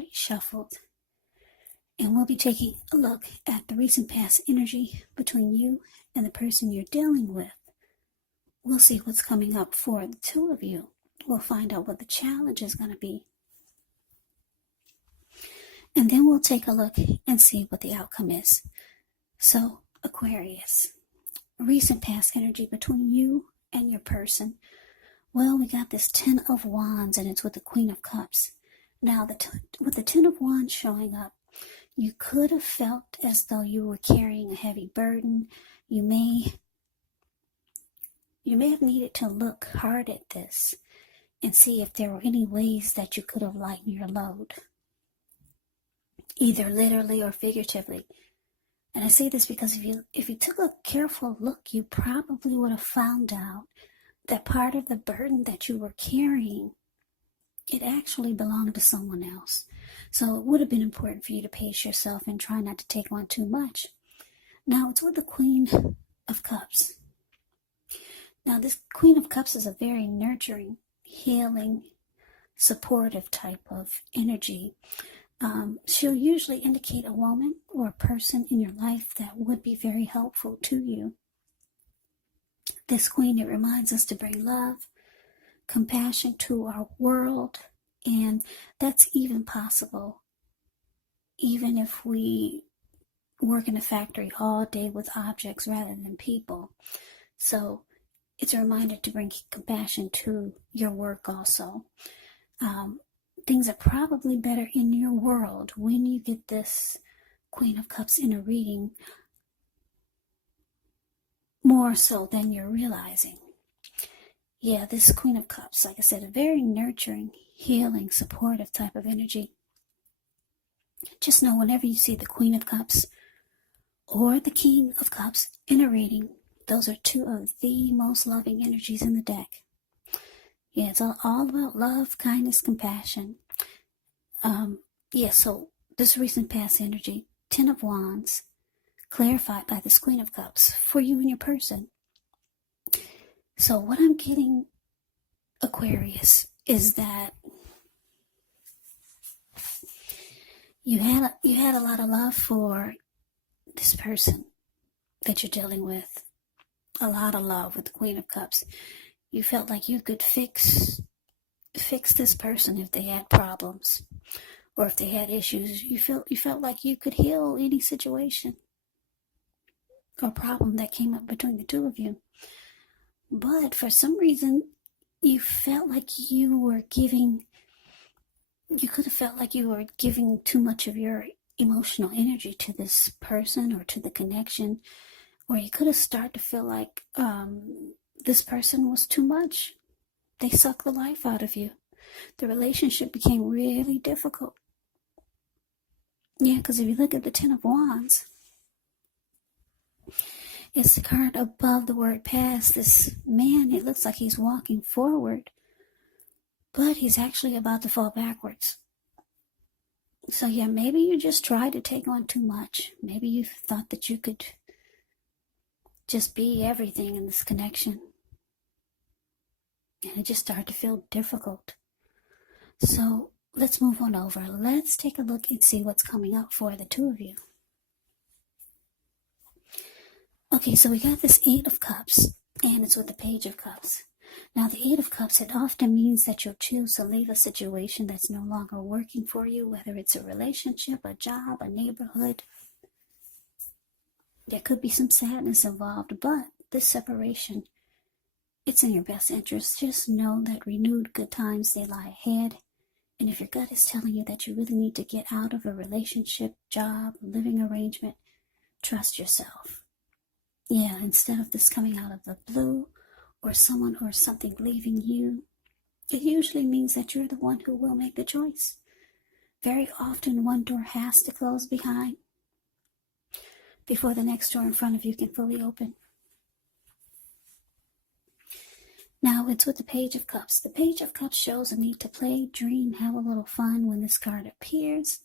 already shuffled. And we'll be taking a look at the recent past energy between you and the person you're dealing with. We'll see what's coming up for the two of you. We'll find out what the challenge is going to be. And then we'll take a look and see what the outcome is. So, Aquarius, recent past energy between you and your person. Well, we got this 10 of Wands, and it's with the Queen of Cups. Now, with the 10 of Wands showing up, you could have felt as though you were carrying a heavy burden. You may have needed to look hard at this and see if there were any ways that you could have lightened your load, either literally or figuratively. And I say this because if you took a careful look, you probably would have found out that part of the burden that you were carrying, it actually belonged to someone else. So it would have been important for you to pace yourself and try not to take on too much. Now it's with the Queen of Cups. Now this Queen of Cups is a very nurturing, healing, supportive type of energy. She'll usually indicate a woman or a person in your life that would be very helpful to you. This Queen, it reminds us to bring love, compassion to our world, and that's even possible even if we work in a factory all day with objects rather than people. So it's a reminder to bring compassion to your work also. Things are probably better in your world when you get this Queen of Cups in a reading, more so than you're realizing. Yeah, this Queen of Cups, like I said, a very nurturing, healing, supportive type of energy. Just know whenever you see the Queen of Cups or the King of Cups in a reading, those are two of the most loving energies in the deck. Yeah, it's all about love, kindness, compassion. So this recent past energy, 10 of Wands, clarified by this Queen of Cups for you and your person. So what I'm getting, Aquarius, is that you had a lot of love for this person that you're dealing with. A lot of love with the Queen of Cups. You felt like you could fix this person if they had problems or if they had issues. You felt like you could heal any situation or problem that came up between the two of you. But for some reason, you felt like you could have felt like you were giving too much of your emotional energy to this person or to the connection, or you could have started to feel like this person was too much. They sucked the life out of you. The relationship became really difficult. Yeah, because if you look at the 10 of Wands, it's the card above the word past. This man, it looks like he's walking forward, but he's actually about to fall backwards. So yeah, maybe you just tried to take on too much. Maybe you thought that you could just be everything in this connection, and it just started to feel difficult. So let's move on over. Let's take a look and see what's coming up for the two of you. Okay, so we got this 8 of Cups, and it's with the Page of Cups. Now, the 8 of Cups, it often means that you'll choose to leave a situation that's no longer working for you, whether it's a relationship, a job, a neighborhood. There could be some sadness involved, but this separation, it's in your best interest. Just know that renewed good times, they lie ahead. And if your gut is telling you that you really need to get out of a relationship, job, living arrangement, trust yourself. Yeah, instead of this coming out of the blue or someone or something leaving you, it usually means that you're the one who will make the choice. Very often one door has to close behind before the next door in front of you can fully open. Now it's with the Page of Cups. The Page of Cups shows a need to play, dream, have a little fun when this card appears.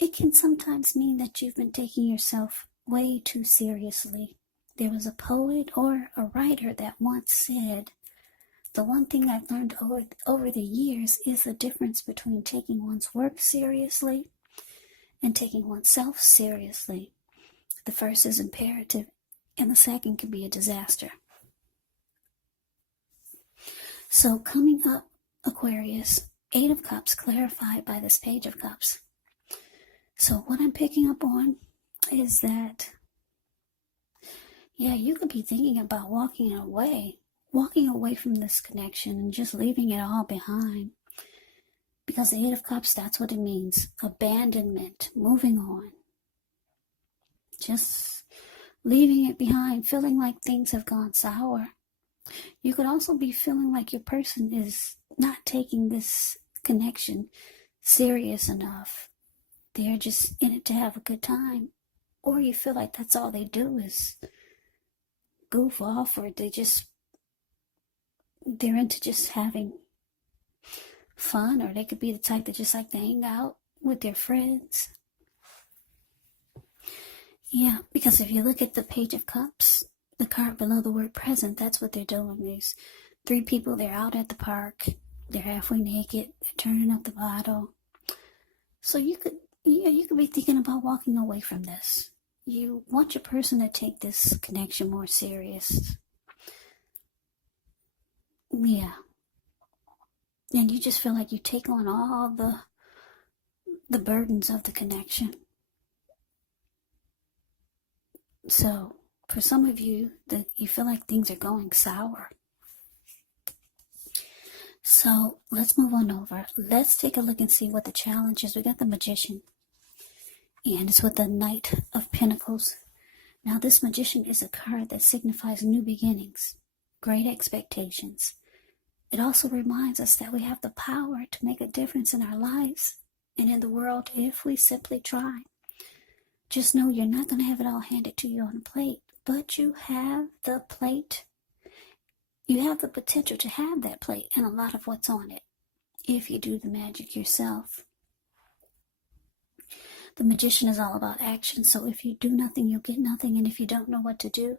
It can sometimes mean that you've been taking yourself way too seriously. There was a poet or a writer that once said, the one thing I've learned over the years is the difference between taking one's work seriously and taking oneself seriously. The first is imperative, and the second can be a disaster. So coming up, Aquarius, Eight of Cups clarified by this Page of Cups. So what I'm picking up on is that, yeah, you could be thinking about walking away from this connection and just leaving it all behind. Because the Eight of Cups, that's what it means. Abandonment, moving on. Just leaving it behind, feeling like things have gone sour. You could also be feeling like your person is not taking this connection serious enough. They're just in it to have a good time. Or you feel like that's all they do is goof off, or they're into just having fun, or they could be the type that just like to hang out with their friends. Yeah, because if you look at the Page of Cups, the card below the word present, that's what they're doing. There's three people, they're out at the park, they're halfway naked, they're turning up the bottle. So you could be thinking about walking away from this. You want your person to take this connection more serious. Yeah. And you just feel like you take on all the burdens of the connection. So for some of you, you feel like things are going sour. So let's move on over. Let's take a look and see what the challenge is. We got the Magician, and it's with the Knight of Pentacles. Now this Magician is a card that signifies new beginnings, great expectations. It also reminds us that we have the power to make a difference in our lives and in the world if we simply try. Just know you're not going to have it all handed to you on a plate, but you have the plate. You have the potential to have that plate and a lot of what's on it if you do the magic yourself. The Magician is all about action, so if you do nothing, you'll get nothing, and if you don't know what to do,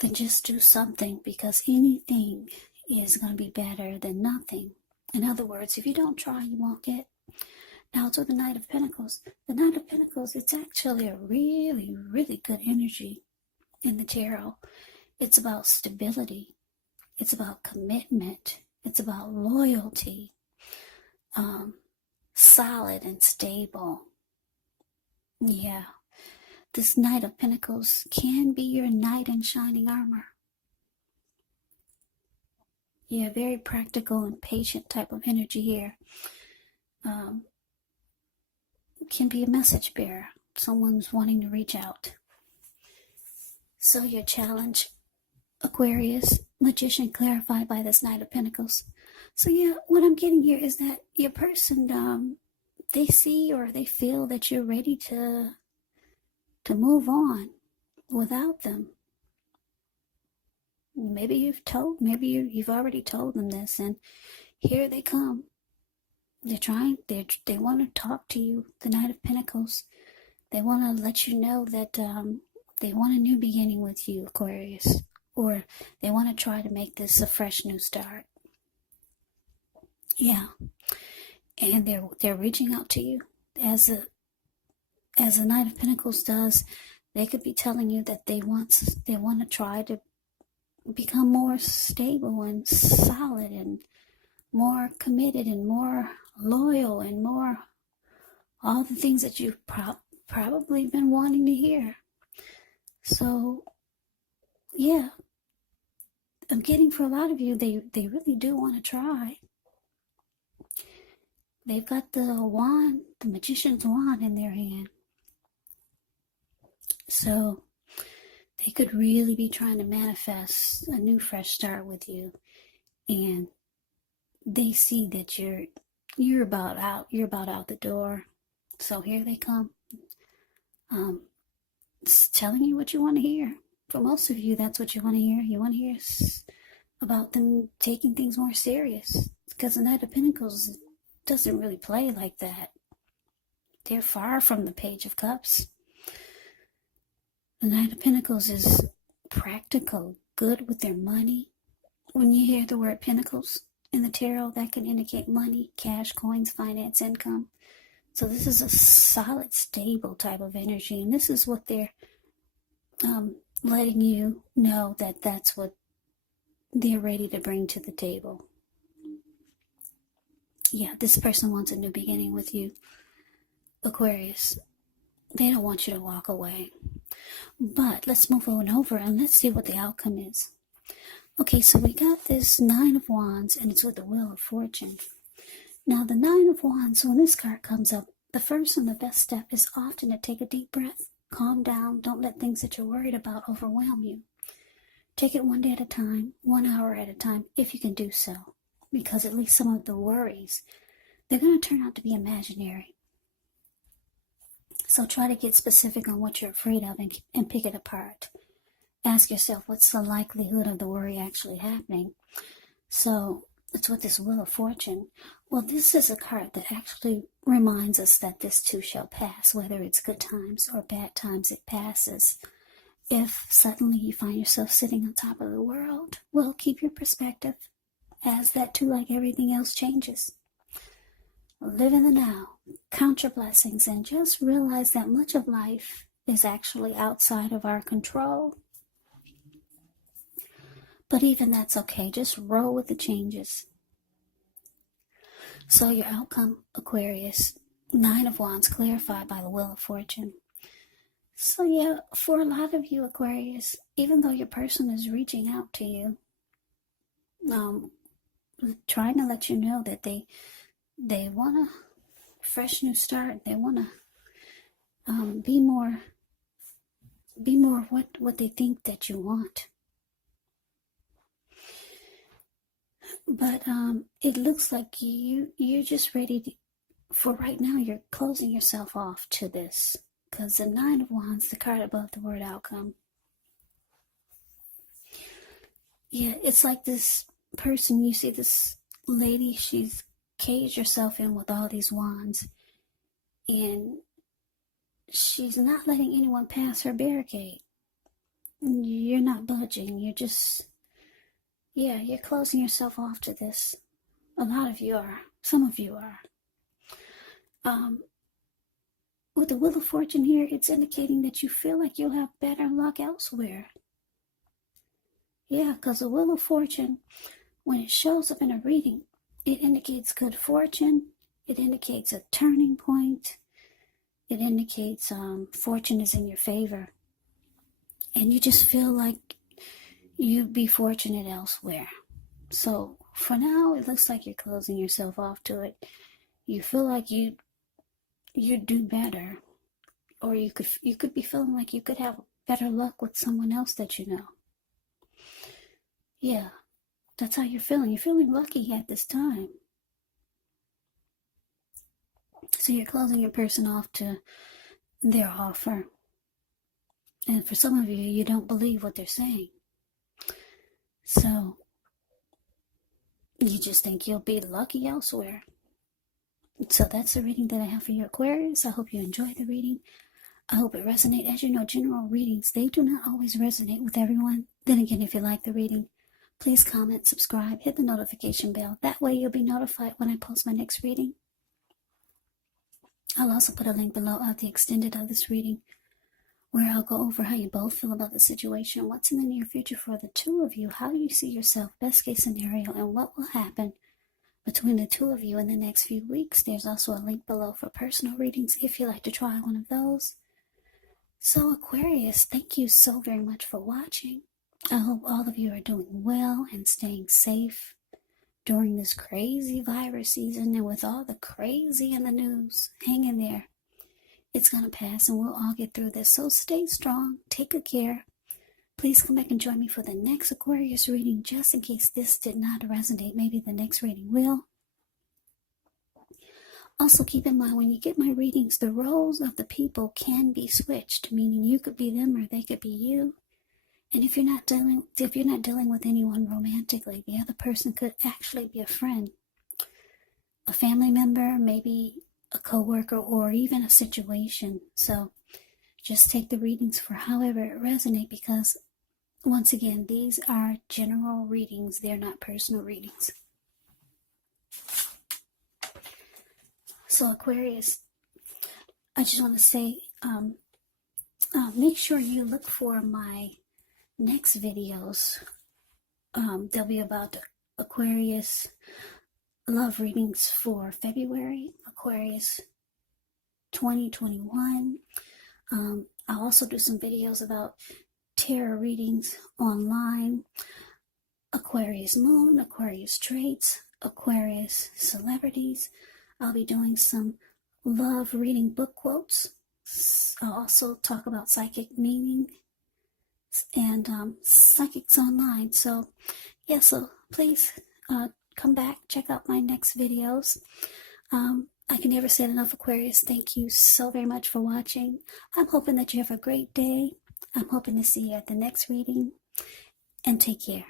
then just do something, because anything is going to be better than nothing. In other words, if you don't try, you won't get. Now it's with the Knight of Pentacles. The Knight of Pentacles, it's actually a really, really good energy in the tarot. It's about stability. It's about commitment. It's about loyalty. Solid and stable. Yeah. This Knight of Pentacles can be your knight in shining armor. Yeah, very practical and patient type of energy here. Can be a message bearer. Someone's wanting to reach out. So your challenge, Aquarius, Magician clarified by this Knight of Pentacles. So yeah, what I'm getting here is that your person, they see or they feel that you're ready to move on without them. Maybe you've already told them this, and here they come. They want to talk to you, the Knight of Pentacles. They want to let you know that they want a new beginning with you, Aquarius. Or they want to try to make this a fresh new start. Yeah. And they're reaching out to you as the Knight of Pentacles does. They could be telling you that they want to try to become more stable and solid and more committed and more loyal and more all the things that you've probably been wanting to hear. So yeah, I'm getting for a lot of you, they really do want to try. They've got the wand, the Magician's wand in their hand. So they could really be trying to manifest a new fresh start with you. And they see that you're about out the door. So here they come. Telling you what you want to hear. For most of you, that's what you want to hear. You want to hear about them taking things more serious. Because the Knight of Pentacles doesn't really play like that. They're far from the Page of Cups. The Knight of Pentacles is practical, good with their money, When you hear the word Pentacles in the tarot, that can indicate money, cash, coins, finance, income. So this is a solid, stable type of energy, and this is what they're letting you know, that that's what they're ready to bring to the table. Yeah, this person wants a new beginning with you, Aquarius. They don't want you to walk away. But let's move on over and let's see what the outcome is. Okay, so we got this Nine of Wands, and it's with the Wheel of Fortune. Now, the Nine of Wands, when this card comes up, the first and the best step is often to take a deep breath, calm down, don't let things that you're worried about overwhelm you. Take it one day at a time, 1 hour at a time, if you can do so, because at least some of the worries, they're going to turn out to be imaginary. So try to get specific on what you're afraid of and pick it apart. Ask yourself, what's the likelihood of the worry actually happening? So it's with this Wheel of Fortune. Well, this is a card that actually reminds us that this too shall pass. Whether it's good times or bad times, it passes. If suddenly you find yourself sitting on top of the world, well, keep your perspective, as that too, like everything else, changes. Live in the now, count your blessings, and just realize that much of life is actually outside of our control. But even that's okay. Just roll with the changes. So your outcome, Aquarius, Nine of Wands clarified by the Wheel of Fortune. So yeah, for a lot of you, Aquarius, even though your person is reaching out to you, trying to let you know that they want a fresh new start. They want to be more of what they think that you want. But it looks like you're just ready to, for right now, you're closing yourself off to this. Because the Nine of Wands, the card above the word outcome. Yeah, it's like this person, you see this lady, she's caged herself in with all these wands. And she's not letting anyone pass her barricade. You're not budging. You're just, yeah, you're closing yourself off to this. A lot of you are. Some of you are. With the Wheel of Fortune here, it's indicating that you feel like you'll have better luck elsewhere. Yeah, because the Wheel of Fortune, when it shows up in a reading, it indicates good fortune. It indicates a turning point. It indicates fortune is in your favor. And you just feel like you'd be fortunate elsewhere. So for now, it looks like you're closing yourself off to it. You feel like you'd do better. Or you could be feeling like you could have better luck with someone else that you know. Yeah, that's how you're feeling. You're feeling lucky at this time. So you're closing your person off to their offer. And for some of you, you don't believe what they're saying. So you just think you'll be lucky elsewhere. So that's the reading that I have for you, Aquarius. I hope you enjoyed the reading. I hope it resonates. As you know, general readings, they do not always resonate with everyone. Then again, if you like the reading, please comment, subscribe, hit the notification bell. That way you'll be notified when I post my next reading. I'll also put a link below of the extended of this reading, where I'll go over how you both feel about the situation, what's in the near future for the two of you, how you see yourself, best case scenario, and what will happen between the two of you in the next few weeks. There's also a link below for personal readings if you'd like to try one of those. So Aquarius, thank you so very much for watching. I hope all of you are doing well and staying safe during this crazy virus season, and with all the crazy in the news. Hang in there. It's going to pass and we'll all get through this. So stay strong. Take good care. Please come back and join me for the next Aquarius reading, just in case this did not resonate. Maybe the next reading will. Also keep in mind, when you get my readings, the roles of the people can be switched, meaning you could be them or they could be you. And if you're not dealing with anyone romantically, the other person could actually be a friend, a family member, maybe a coworker, or even a situation. So just take the readings for however it resonates, because once again, these are general readings. They're not personal readings. So Aquarius, I just want to say, make sure you look for my next videos. They'll be about Aquarius love readings for February, Aquarius 2021. I'll also do some videos about tarot readings online, Aquarius moon, Aquarius traits, Aquarius celebrities. I'll be doing some love reading book quotes. I'll also talk about psychic meaning and psychics online. So yeah, so please come back, check out my next videos. I can never say it enough, Aquarius. Thank you so very much for watching. I'm hoping that you have a great day. I'm hoping to see you at the next reading, and take care.